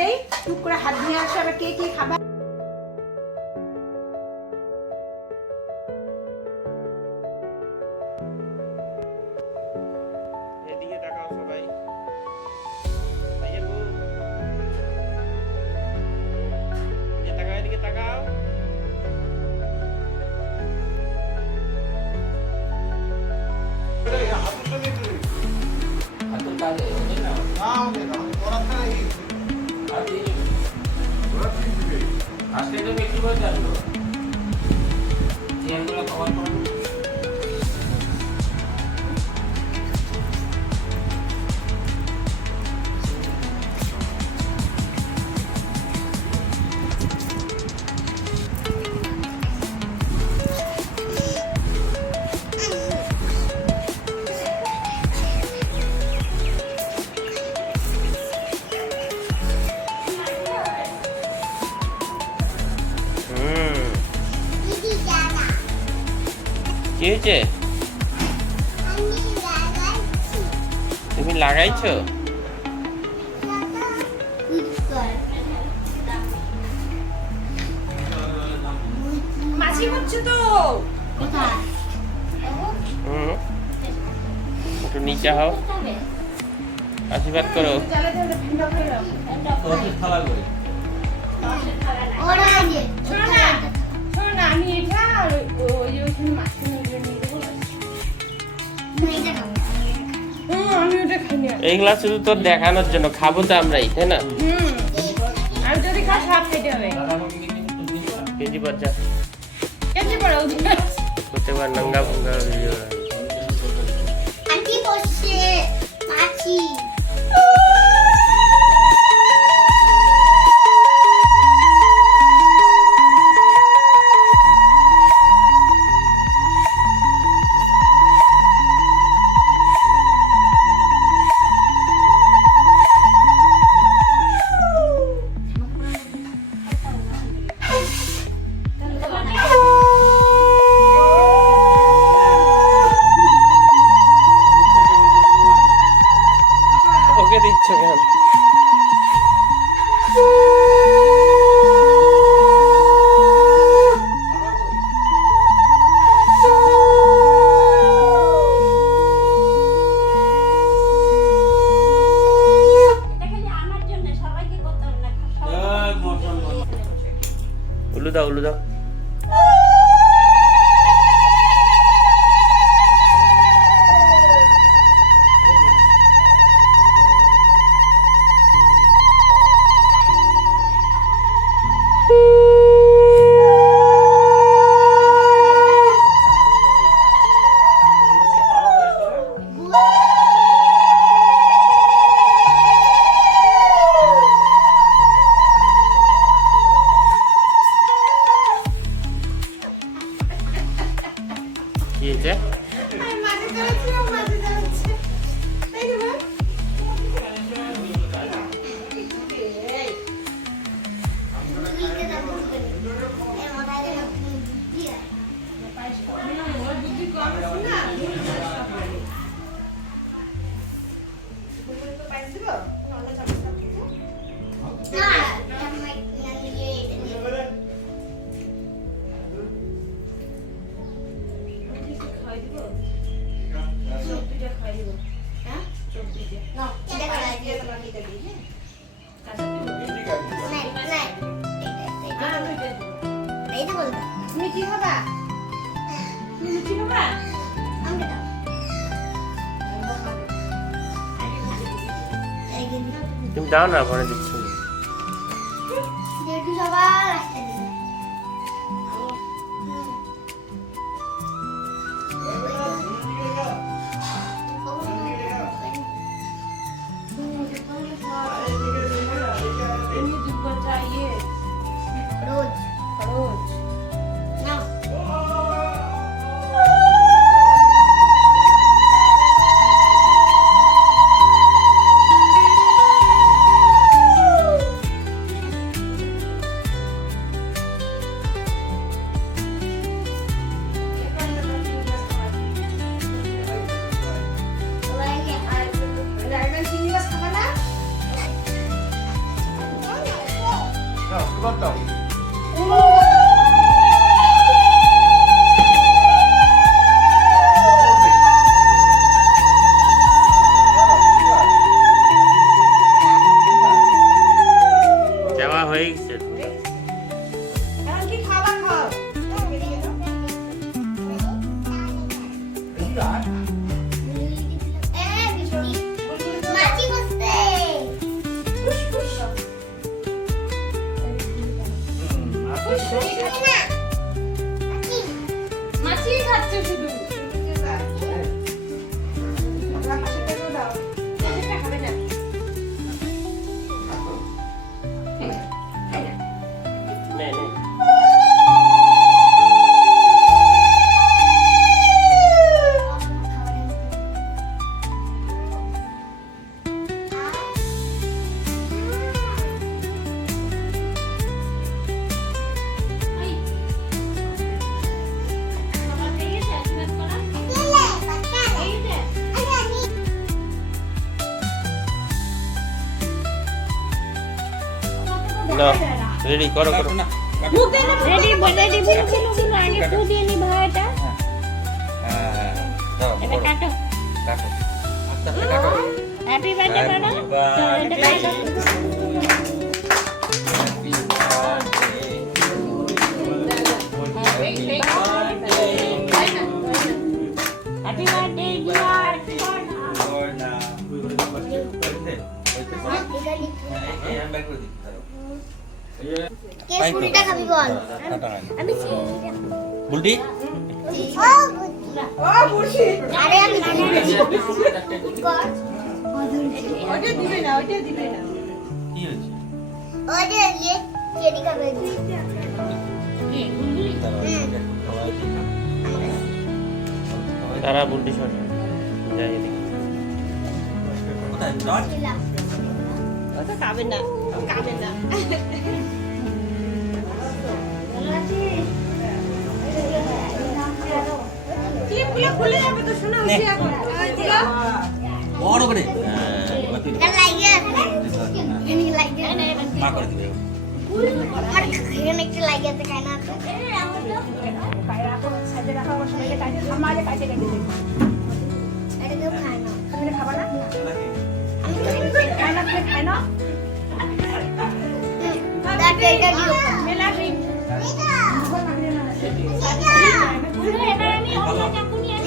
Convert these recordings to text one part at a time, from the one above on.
দেই, টুক করে হাত ধুয়ে আসো। আবার কে কি খাবার এদিকে তাকাও সবাই। ভাইয়ের বউ এদিকে তাকাও, এদিকে তাকাও। কি হয়েছে? তুমি লাগাইছো? মাছি হচ্ছে তো। একটু নিচে হও, আশীর্বাদ করো। শোনো না, আমি এটা ওইখানে মাছি নিয়ে দেবো। আমি ওটা খাই না। এইগুলা শুধু তোর দেখানোর জন্য, খাবো তো আমরাই, তাই না? আমি যদি খাই সব খাইতে হবে। কেজি বাচ্চা কেজি বড় করতে পার, নঙ্গা ভঙ্গা ভিডিও। আন্টি বসে মাছি ওকে দিচ্ছ কেন? উলু দাও, উলু দাও। কি হয়েছে? তুমি কি খাবা? তুমি কি খাবা? তুমি দাও না, পরে দিচ্ছি। रोज रोज ना যাওয়া হয়ে গেছে। এখন কি খাবার খাও? মাছি বসছে মাছি খাচ্ছে শুধু। খাবে না। নে নে। না রেডি করো করো। রেডি রেডি বলছিল ছিল আগে ফু দিয়ে নি ভাইটা এটা কাটো happy birthday happy birthday dear কে ফুলটা খাবি বল আমি বুলটি আরে আমি ওইটা দিবে না, ওইটা দিবে না। কি হচ্ছে? ওরে ये কেডি খাবে তারা বুলটি শট যাই এদিকে। ওটা খাবে না, খাবে না। ক্লিপগুলো খুলে যাবে তো, শোনা উঠে এখন। বড় করে এটা লাগিয়ে এখানে লাগিয়ে মা করে দিবে আমার এখানে একটু লাগিয়ে আছে কেন আছে এটা কেউ খায় না তুমি খাবা না আমি খাই না তাকে এটা দিও মেলা ড্রিঙ্ক এবার আমি অন্য চাকু নিয়ে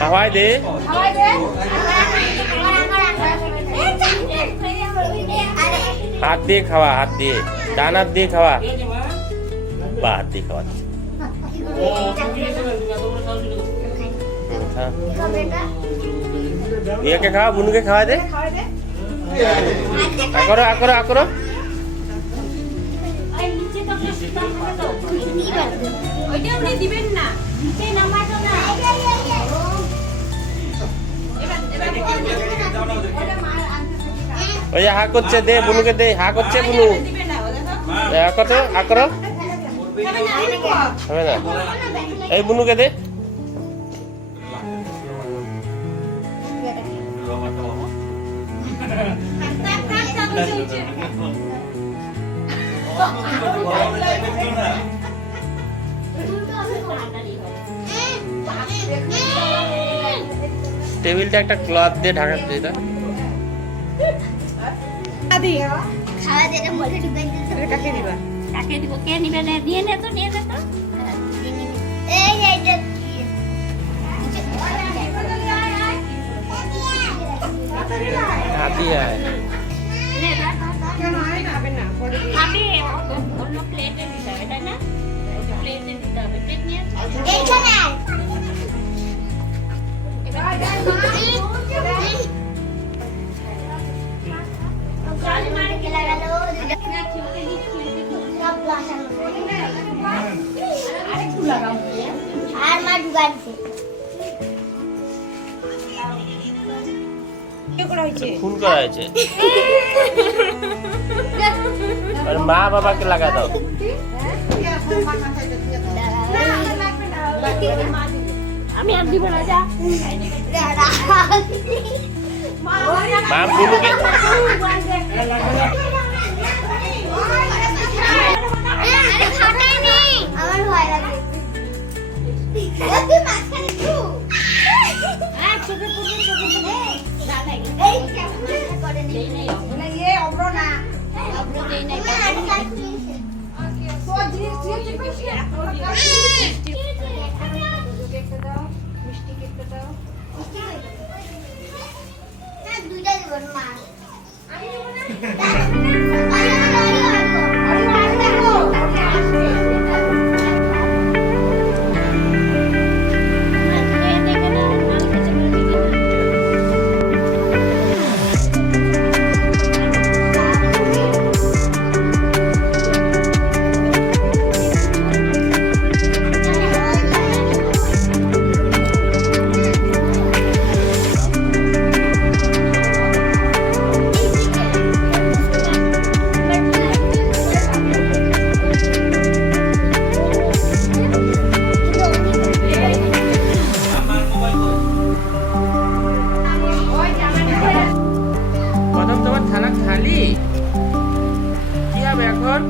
খাওয়াই দে। হাত দিয়ে খাওয়া, হাত দিয়ে, ডান হাত দিয়ে খাওয়া, বা হাত দিয়ে খাওয়া। ইয়েকে খাওয়া, বুনুকে খাওয়া দে। আকরো আকরো আকরো। ওইটা উনি দিবেন না। ওই যে হা করছে, দে বুনুকে দে, হা করছে বুনু। দিবে না, ও দেখো। আকরো আকরো। হবে না, এই বুনুকে দে। টেবিলটা একটা ক্লথ দিয়ে ঢাকা দিয়ে দাও। আদি, খাওয়া দিতে বলে ঢুকাই দিতে এটা কাকে দিবা? কাকে দিব কে নিবে না দিয়ে নে তো নিয়ে নে তো এই যে এটা হাতি আয়। নে দাও কেন আয় না, খাবে না, পরে দিও। খাবে অন্য প্লেটে দিতে হবে তাই না প্লেটে দিতে হবে প্লেট নিয়ে এইখানে চাল মার কে লাগালো সব বসানো আরেকটু লাগাও। আর মা ঢুকাচ্ছে কি করা হয়েছে? খুন করা হয়েছে। আর মা বাবাকে লাগা দাও। আমি আর দিব না যা মা বুনুকে অভ্র দেই নাই দুইটা দিবেন মা প্রথম তোমার থালা খালি কি হবে এখন